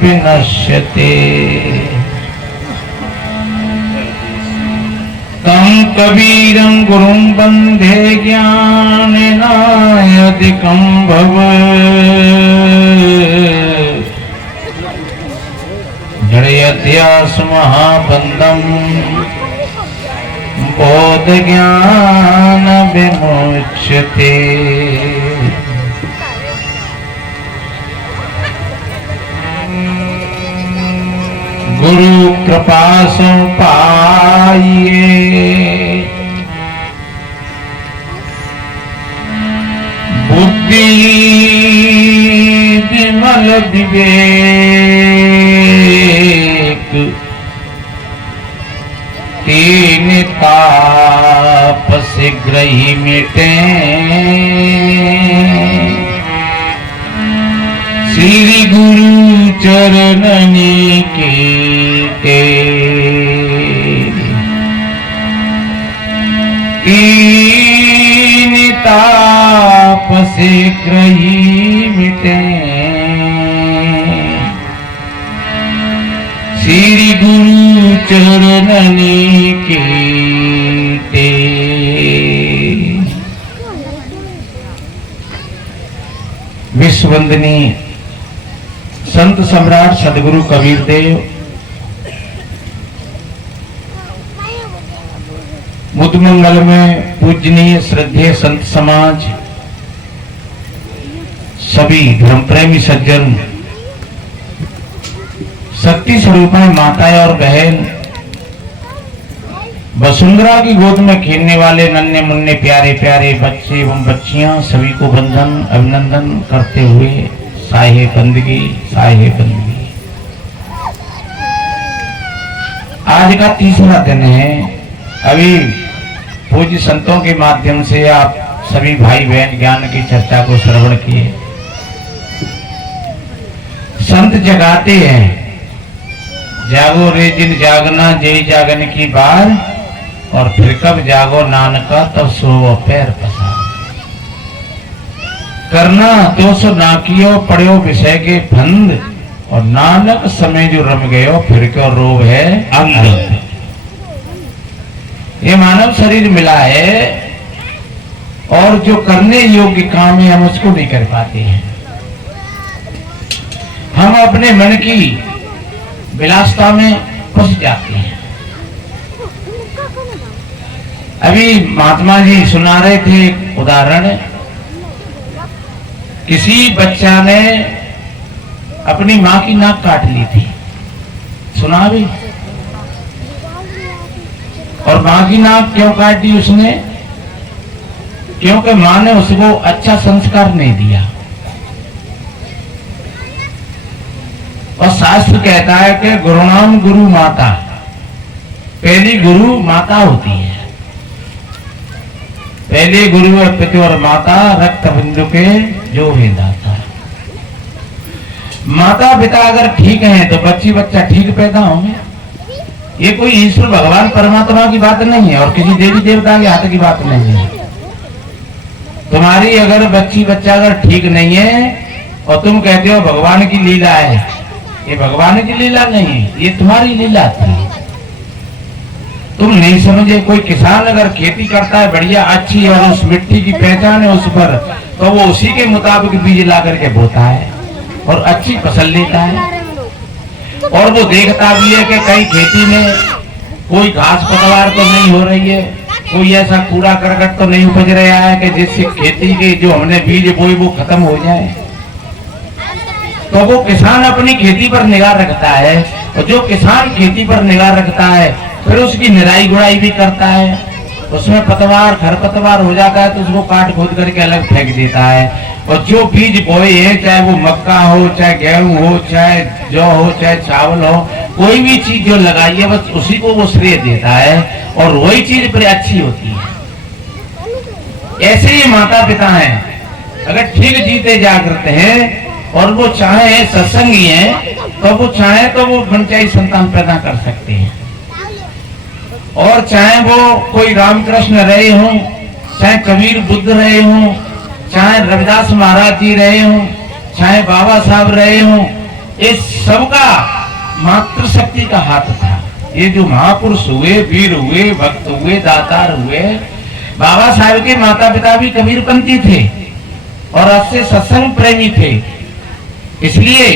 विनश्यते तं कबीरं गुरुं वन्दे ज्ञानेनाधिकं भव जडयत्यास महाबन्धं बोध ज्ञान विमुच्यते। गुरु कृपा सो पाइए बुद्धि विमल विवेक तीन ताप शीघ्र ही मिटे श्री गुरु चरणनी कीटे तीन ताप शीघ्र ही मिटे श्री गुरु चरणनी कीटे। विश्ववंदनीय संत सम्राट सदगुरु कबीर देव मुदमंगल में पूजनीय श्रद्धेय संत समाज, सभी धर्म प्रेमी सज्जन, शक्ति स्वरूपाएं माताएं और बहन, वसुंधरा की गोद में खेलने वाले नन्हे मुन्ने प्यारे प्यारे बच्चे एवं बच्चियां, सभी को वंदन अभिनंदन करते हुए साहे बंदगी साहे बंदगी। आज का तीसरा दिन है। अभी पूज्य संतों के माध्यम से आप सभी भाई बहन ज्ञान की चर्चा को श्रवण किए। संत जगाते हैं, जागो रे जिन जागना जय जागन की बार, और फिर कब जागो नानका तब सो पैर पसार। करना तो सो ना कियो पड़ो विषय के फंद, और नानक समय जो रम गयो फिर क्यों रोग है अंध। ये मानव शरीर मिला है और जो करने योग्य काम है हम उसको नहीं कर पाते हैं। हम अपने मन की विलासता में फंस जाते हैं। अभी महात्मा जी सुना रहे थे एक उदाहरण, किसी बच्चा ने अपनी मां की नाक काट ली थी, सुना भी। और मां की नाक क्यों काट दी उसने? क्योंकि मां ने उसको अच्छा संस्कार नहीं दिया। और शास्त्र कहता है कि गुरुनाम गुरु माता, पहली गुरु माता होती है। पहले गुरु और पिता और माता, रक्त बिंदु के जो है दाता। माता पिता अगर ठीक हैं तो बच्ची बच्चा ठीक पैदा होंगे। ये कोई ईश्वर भगवान परमात्मा की बात नहीं है और किसी देवी देवता के हाथ की बात नहीं है। तुम्हारी अगर बच्ची बच्चा अगर ठीक नहीं है और तुम कहते हो भगवान की लीला है, ये भगवान की लीला नहीं है, ये तुम्हारी लीला थी। तुम नहीं समझे। कोई किसान अगर खेती करता है बढ़िया अच्छी और उस मिट्टी की पहचान है उस पर, तो वो उसी के मुताबिक बीज ला करके बोता है और अच्छी फसल लेता है। और वो देखता भी है कि कहीं खेती में कोई घास पतवार तो नहीं हो रही है, कोई ऐसा कूड़ा करकट तो नहीं उपज रहा है कि जिससे खेती के जो हमने बीज बोए वो खत्म हो जाए। तो वो किसान अपनी खेती पर निगाह रखता है, और जो किसान खेती पर निगाह रखता है फिर उसकी निराई गुड़ाई भी करता है। उसमें पतवार खरपतवार हो जाता है तो उसको काट खोद करके अलग फेंक देता है। और जो बीज बोए हैं, चाहे वो मक्का हो, चाहे गेहूं हो, चाहे जौ हो, चाहे चावल हो, कोई भी चीज जो लगाई है बस उसी को वो श्रेय देता है और वही चीज फिर अच्छी होती है। ऐसे ही माता पिता हैं, अगर ठीक जीते जागृत हैं और वो चाहे सत्संगी हैं तो वो चाहे तो वो मनचाही संतान पैदा कर सकते हैं। और चाहे वो कोई रामकृष्ण रहे हों, चाहे कबीर बुद्ध रहे हों, चाहे रविदास महाराज जी रहे हों, चाहे बाबा साहब रहे हों, इस सबका मातृशक्ति का हाथ था। ये जो महापुरुष हुए, वीर हुए, भक्त हुए, दातार हुए, बाबा साहब के माता पिता भी कबीरपंथी थे और अच्छे सत्संग प्रेमी थे, इसलिए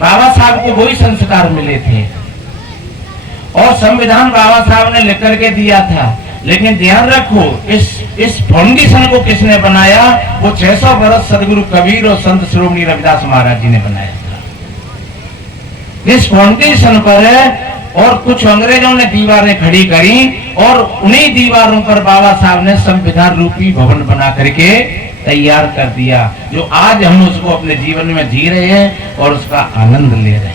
बाबा साहब को वही संस्कार मिले थे। और संविधान बाबा साहब ने लिख करके दिया था, लेकिन ध्यान रखो इस फाउंडेशन को किसने बनाया? वो 600 वर्ष सदगुरु कबीर और संत श्रोमणी रविदास महाराज जी ने बनाया था। इस फाउंडेशन पर और कुछ अंग्रेजों ने दीवारें खड़ी करी और उन्हीं दीवारों पर बाबा साहब ने संविधान रूपी भवन बना करके तैयार कर दिया, जो आज हम उसको अपने जीवन में जी रहे हैं और उसका आनंद ले रहे हैं।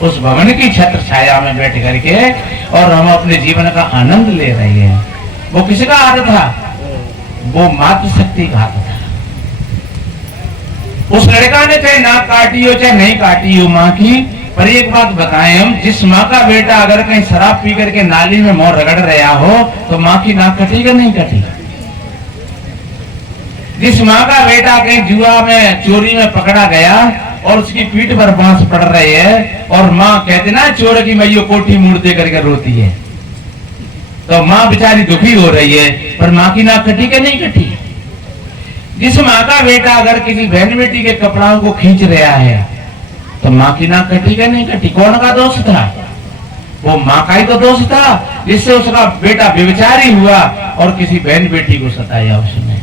उस भवन की छत्र छाया में बैठ करके और हम अपने जीवन का आनंद ले रहे हैं। वो किसका हाथ था? वो मातृशक्ति का हाथ था। उस लड़का ने चाहे नाक काटी हो चाहे नहीं काटी हो माँ की, पर एक बात बताएं हम, जिस माँ का बेटा अगर कहीं शराब पी करके नाली में मोर रगड़ रहा हो तो माँ की नाक कटेगा नहीं कटेगा? जिस माँ का बेटा कहीं जुआ में चोरी में पकड़ा गया और उसकी पीठ पर बांस पड़ रहे है और माँ कहते ना चोर की मैयो कोठी मुड़ दे करके रोती है, तो माँ बेचारी दुखी हो रही है, पर माँ की नाक कटी कि नहीं कटी? जिस माँ का बेटा अगर किसी बहन बेटी के कपड़ों को खींच रहा है तो माँ की नाक कटी कि नहीं कटी? कौन का दोष था? वो माँ का ही तो दोष था, जिससे उसका बेटा व्यभिचारी हुआ और किसी बहन बेटी को सताया उसने।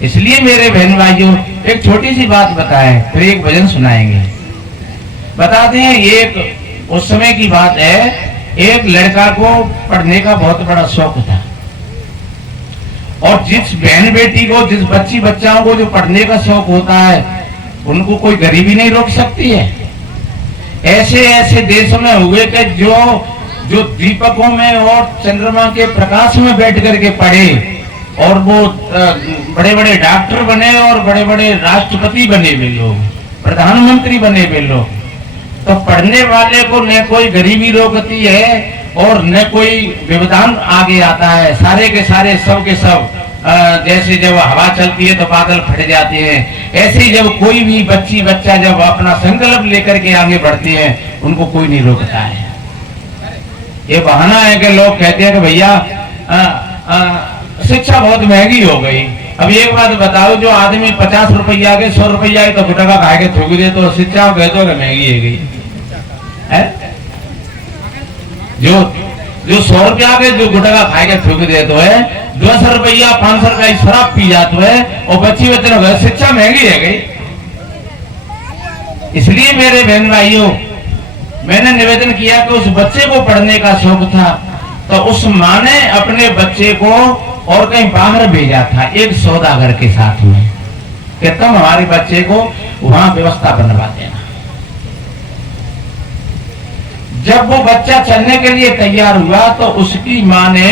इसलिए मेरे बहन भाइयों, एक छोटी सी बात बताएं, फिर एक भजन सुनाएंगे। बताते हैं, एक उस समय की बात है, एक लड़का को पढ़ने का बहुत बड़ा शौक था और जिस बहन बेटी को, जिस बच्ची बच्चाओं को जो पढ़ने का शौक होता है उनको कोई गरीबी नहीं रोक सकती है। ऐसे ऐसे देशों में हुए कि जो दीपकों में और चंद्रमा के प्रकाश में बैठ करके पढ़े और वो बड़े बड़े डॉक्टर बने और बड़े बड़े राष्ट्रपति बने हुए लोग, प्रधानमंत्री बने हुए लोग। तो पढ़ने वाले को न कोई गरीबी रोकती है और न कोई व्यवधान आगे आता है। सारे के सारे सब के सब जैसे जब हवा चलती है तो बादल फट जाते हैं, ऐसे ही जब कोई भी बच्ची बच्चा जब अपना संकल्प लेकर के आगे बढ़ते हैं उनको कोई नहीं रोकता है। ये बहाना है कि लोग कहते हैं कि भैया शिक्षा बहुत महंगी हो गई। अब एक बात बताओ, जो आदमी 50 रुपया के 100 रुपया के तो गुटखा खा के थूक दे तो शिक्षा कहते हो कि महंगी है गई है? जो 100 रुपया के जो गुटखा खा के थूक दे तो है, 200 रुपया 500 रुपया शराब पी जाते है और बच्ची बच्चे शिक्षा महंगी है गई। इसलिए मेरे बहन भाइयों, मैंने निवेदन किया कि उस बच्चे को पढ़ने का शौक था तो उस माँ ने अपने बच्चे को और कहीं बाहर भेजा था एक सौदागर के साथ में कि तुम हमारे बच्चे को वहां व्यवस्था बनवा देना। जब वो बच्चा चलने के लिए तैयार हुआ तो उसकी माँ ने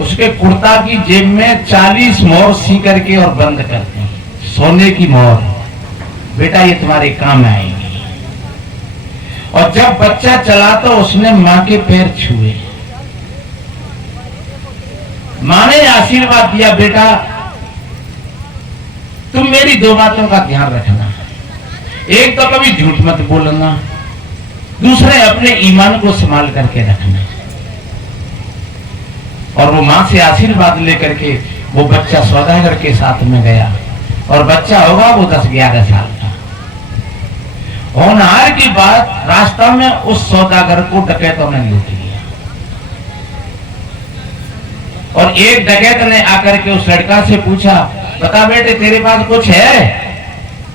उसके कुर्ता की जेब में 40 मोहर सी करके और बंद कर दी, सोने की मोहर, बेटा ये तुम्हारे काम आएगी। और जब बच्चा चला तो उसने माँ के पैर छुए, माँ ने आशीर्वाद दिया, बेटा तुम मेरी 2 बातों का ध्यान रखना, एक तो कभी झूठ मत बोलना, दूसरे अपने ईमान को संभाल करके रखना। और वो माँ से आशीर्वाद लेकर के वो बच्चा सौदागर के साथ में गया और बच्चा होगा वो 10-11 साल का। होनहार की बात, रास्ता में उस सौदागर को डकैतों ने लूट लिया और एक डकैत ने आकर के उस लड़का से पूछा, बता बेटे तेरे पास कुछ है?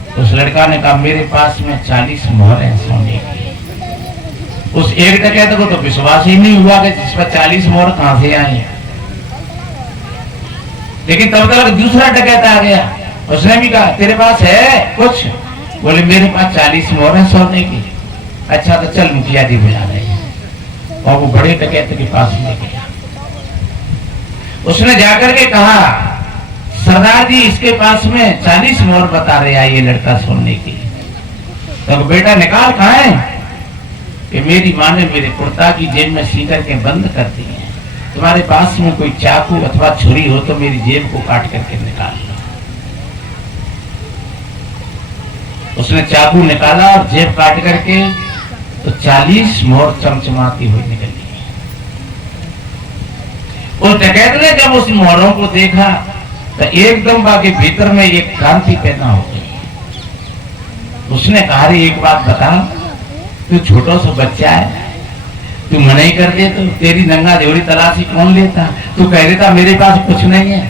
तो उस लड़का ने कहा, मेरे पास में 40 मोहर है सोने की। उस एक डकैत को तो विश्वास ही नहीं हुआ कि जिस पर 40 मोहर कहां से आए। लेकिन तब तक दूसरा डकैत आ गया, उसने भी कहा, तेरे पास है कुछ? बोले मेरे पास 40 मोहर है सोने की। अच्छा तो चल मुखिया जी बुला रहे। और वो बड़े डकैत के पास ले गया, उसने जाकर के कहा, सरदार जी इसके पास में 40 मोहर बता रहे हैं ये लड़का सोने की। तो बेटा निकाल कहाँ है? कि मेरी माँ ने मेरे कुर्ता की जेब में सी करके बंद कर दी है, तुम्हारे पास में कोई चाकू अथवा छुरी हो तो मेरी जेब को काट करके निकाल लो। उसने चाकू निकाला और जेब काट करके तो 40 मोहर चमचमाती हुई निकली। उस डकैत ने जब उस मोहरों को देखा तो एकदम बाकी भीतर में एक क्रांति पैदा हो गई। उसने कहा, एक बात बता, तू छोटा सा बच्चा है, तू मनाई कर दे तो तेरी नंगा देवड़ी तलाशी कौन लेता? तू कह देता मेरे पास कुछ नहीं है।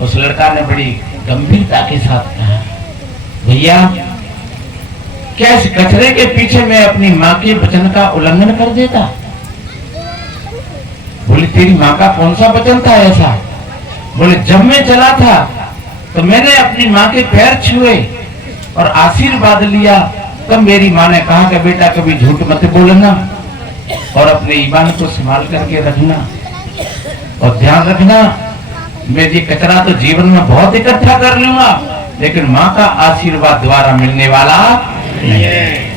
उस लड़का ने बड़ी गंभीरता के साथ कहा, भैया क्या इस कचरे के पीछे मैं अपनी माँ के वचन का उल्लंघन कर देता? बोले तेरी माँ का कौन सा वचन था ऐसा? बोले जब मैं चला था तो मैंने अपनी माँ के पैर छुए और आशीर्वाद लिया, तब मेरी माँ ने कहा कि बेटा कभी झूठ मत बोलना और अपने ईमान को संभाल करके रखना और ध्यान रखना, मैं ये कचरा तो जीवन में बहुत इकट्ठा कर लूंगा लेकिन माँ का आशीर्वाद द्वारा मिलने वाला नहीं है।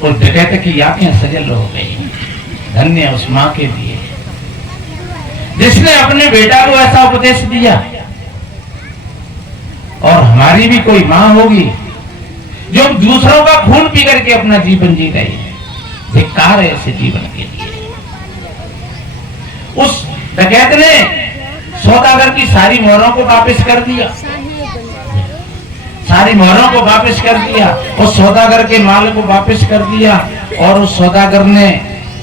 और डकैत की आंखें सजल हो गई। धन्य उस माँ के लिए जिसने अपने बेटा को ऐसा उपदेश दिया। और हमारी भी कोई माँ होगी जो दूसरों का खून पी करके अपना जीवन जी रही है। धिक्कार है ऐसे जीवन के लिए। उस डकैत ने सौदागर की सारी मोहरों को वापस कर दिया, सारी मोहरों को वापस कर दिया, उस सौदागर के माल को वापस कर दिया और उस सौदागर ने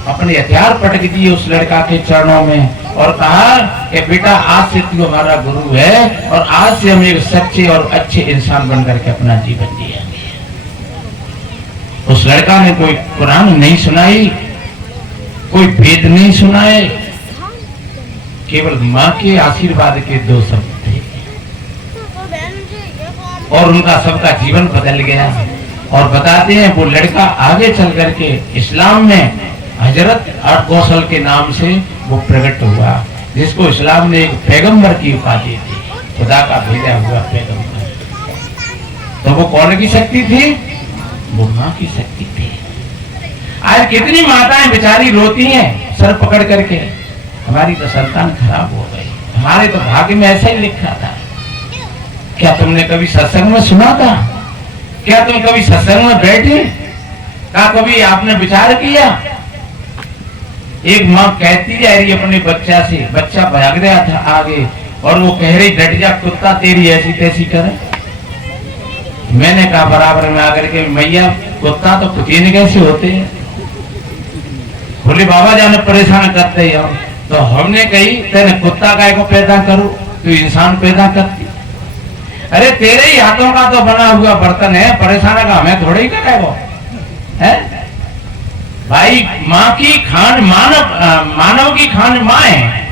अपने हथियार पटक दिए उस लड़का के चरणों में और कहा कि बेटा आज से तू हमारा गुरु है और आज से हम एक सच्चे और अच्छे इंसान बनकर के अपना जीवन जिएंगे। उस लड़का ने कोई कुरान नहीं सुनाई, कोई वेद नहीं सुनाए, केवल माँ के आशीर्वाद के 2 शब्द थे और उनका सबका जीवन बदल गया। और बताते हैं वो लड़का आगे चल करके इस्लाम में हजरत कौशल के नाम से वो प्रकट हुआ, जिसको इस्लाम ने एक पैगंबर की उपाधि दी, खुदा का भेजा हुआ पैगंबर। तो वो कौन की शक्ति थी? वो माँ की शक्ति थी। आज कितनी माताएं बेचारी रोती हैं सर पकड़ करके, हमारी तो संतान खराब हो गई, हमारे तो भाग्य में ऐसा ही लिखा था। क्या तुमने कभी सत्संग में सुना था? क्या तुम कभी सत्संग में बैठे? क्या कभी आपने विचार किया? एक माँ कहती जा रही अपने बच्चा से, बच्चा भाग रहा था आगे और वो कह रही डट जा कुत्ता तेरी ऐसी तैसी करे। मैंने कहा बराबर में आकर के, मैया कुत्ता तो कुत्ते कैसे होते हैं? बोले बाबा जाने परेशान करते हो। तो हमने कही तेरे कुत्ता काय को पैदा करो, तू इंसान पैदा करती। अरे तेरे ही हाथों का तो बना हुआ बर्तन है, परेशान का हमें थोड़े ही करेगा है भाई। माँ की खान मानव की खान माँ है।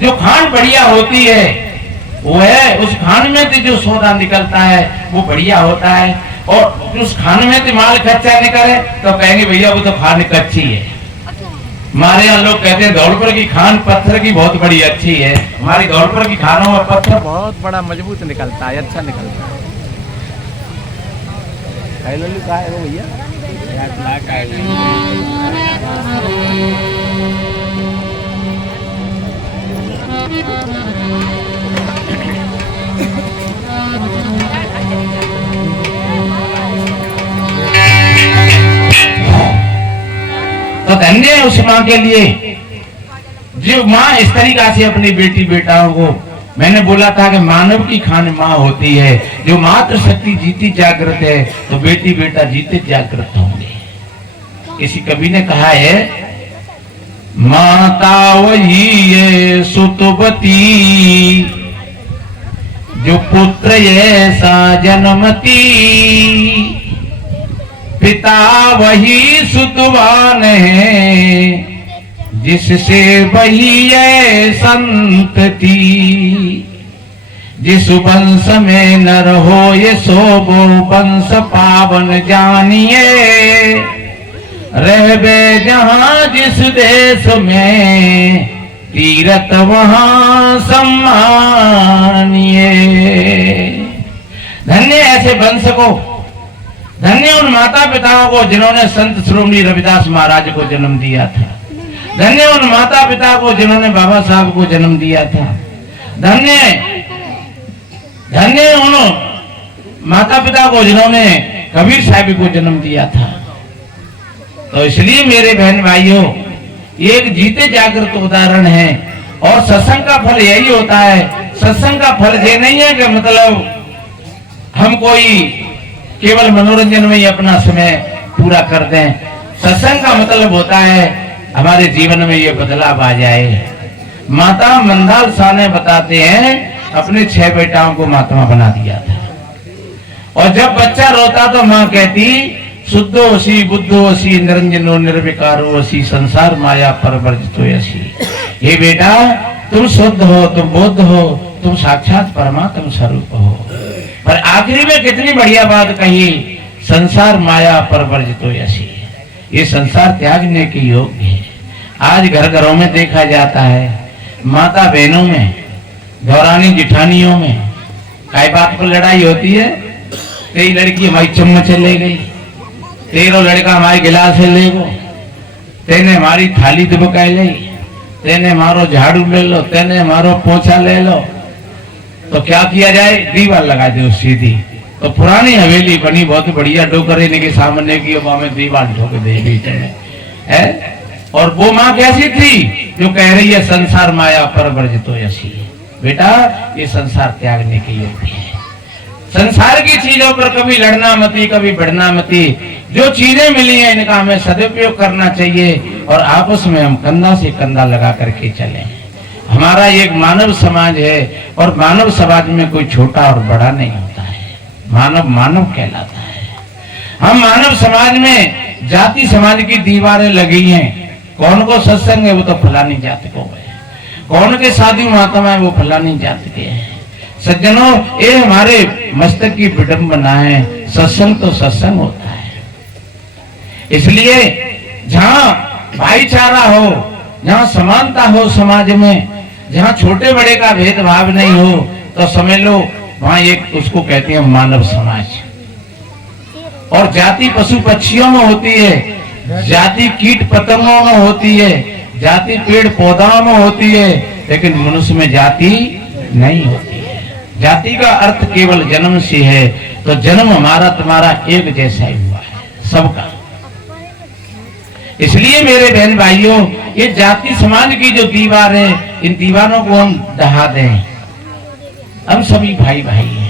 जो खान बढ़िया होती है वो है, उस खान में से जो सौदा निकलता है वो बढ़िया होता है। और उस खान में से माल कच्चा निकले तो कहेंगे भैया वो तो खान कच्ची है। हमारे यहाँ लोग कहते हैं धौलपुर की खान पत्थर की बहुत बड़ी अच्छी है। हमारी धौलपुर की खानों में पत्थर बहुत बड़ा मजबूत निकलता है, अच्छा निकलता है। भैया तो धन्य है उस माँ के लिए जो माँ इस तरीका से अपनी बेटी बेटाओं को, मैंने बोला था कि मानव की खान माँ होती है। जो मातृ शक्ति जीती जागृत है तो बेटी बेटा जीते जागृत होंगे। किसी कवि ने कहा है, माता वही है सुतवती जो पुत्र ऐसा जन्मती, पिता वही सुतवान है जिससे वही है संतति। जिस वंश में नर हो ये सो वो वंश पावन जानिए, रहबे जहां जिस देश में तीरथ वहां सम्मानिए। धन्य ऐसे वंश को, धन्य उन माता पिताओं को जिन्होंने संत श्रोमणी रविदास महाराज को जन्म दिया था। धन्य उन माता पिता को जिन्होंने बाबा साहब को जन्म दिया था। धन्य धन्य उन माता पिता को जिन्होंने कबीर साहब को जन्म दिया था। तो इसलिए मेरे बहन भाइयों, एक जीते जागृत उदाहरण है। और सत्संग का फल यही होता है। सत्संग का फल ये नहीं है कि मतलब हम कोई केवल मनोरंजन में ही अपना समय पूरा कर दें। सत्संग का मतलब होता है हमारे जीवन में ये बदलाव आ जाए। माता मंदाल शाह ने बताते हैं अपने 6 बेटाओं को महात्मा बना दिया था। और जब बच्चा रोता तो माँ कहती शुद्धो असी बुद्धो असी निरंजनो निर्विकारो असी संसार माया परवर्जितो असी। हे बेटा, तुम शुद्ध हो, तुम बुद्ध हो, तुम साक्षात परमात्मा स्वरूप हो। पर आखिरी में कितनी बढ़िया बात कही, संसार माया परवर्जितो असी। ये संसार त्यागने के योग्य है। आज घर घरों में देखा जाता है, माता बहनों में, दौरानी जिठानियों में कई बात पर लड़ाई होती है। तेरी लड़की हमारी चम्मच ले गई, तेरो लड़का हमारी गिलास ले गो, तेने हमारी थाली दुबकाई ले, तेने मारो झाड़ू ले लो, तेने मारो पोछा ले लो। तो क्या किया जाए, दीवार लगा दे सीधी। तो पुरानी हवेली बनी बहुत बढ़िया, डोकरे के सामने की में दीवार ठोक दे बीच में है। और वो माँ कैसी थी जो कह रही है संसार माया परवर्जितो यसी। बेटा, ये संसार त्यागने के योग्य है। संसार की चीजों पर कभी लड़ना मती, कभी बढ़ना मती। जो चीजें मिली हैं इनका हमें सदुपयोग करना चाहिए और आपस में हम कंधा से कंधा लगा करके चलें। हमारा एक मानव समाज है और मानव समाज में कोई छोटा और बड़ा नहीं होता है। मानव मानव कहलाता है। हम मानव समाज में जाति समाज की दीवारें लगी हैं। कौन को सत्संग है वो तो फलानी जाति को है, कौन के साधु महात्मा है वो फलानी जाति के हैं। सज्जनों, ये हमारे मस्तक की विडंबना है। सत्संग तो सत्संग होता है। इसलिए जहां भाईचारा हो, जहां समानता हो समाज में, जहां छोटे बड़े का भेदभाव नहीं हो, तो समझ लो वहां एक उसको कहते हैं मानव समाज। और जाति पशु पक्षियों में होती है, जाति कीट पतंगों में होती है, जाति पेड़ पौधों में होती है, लेकिन मनुष्य में जाति नहीं होती है। जाति का अर्थ केवल जन्म से है। तो जन्म हमारा तुम्हारा एक जैसा ही हुआ है सबका। इसलिए मेरे बहन भाइयों, ये जाति समाज की जो दीवार है, इन दीवारों को हम ढहा दें। हम सभी भाई भाई हैं।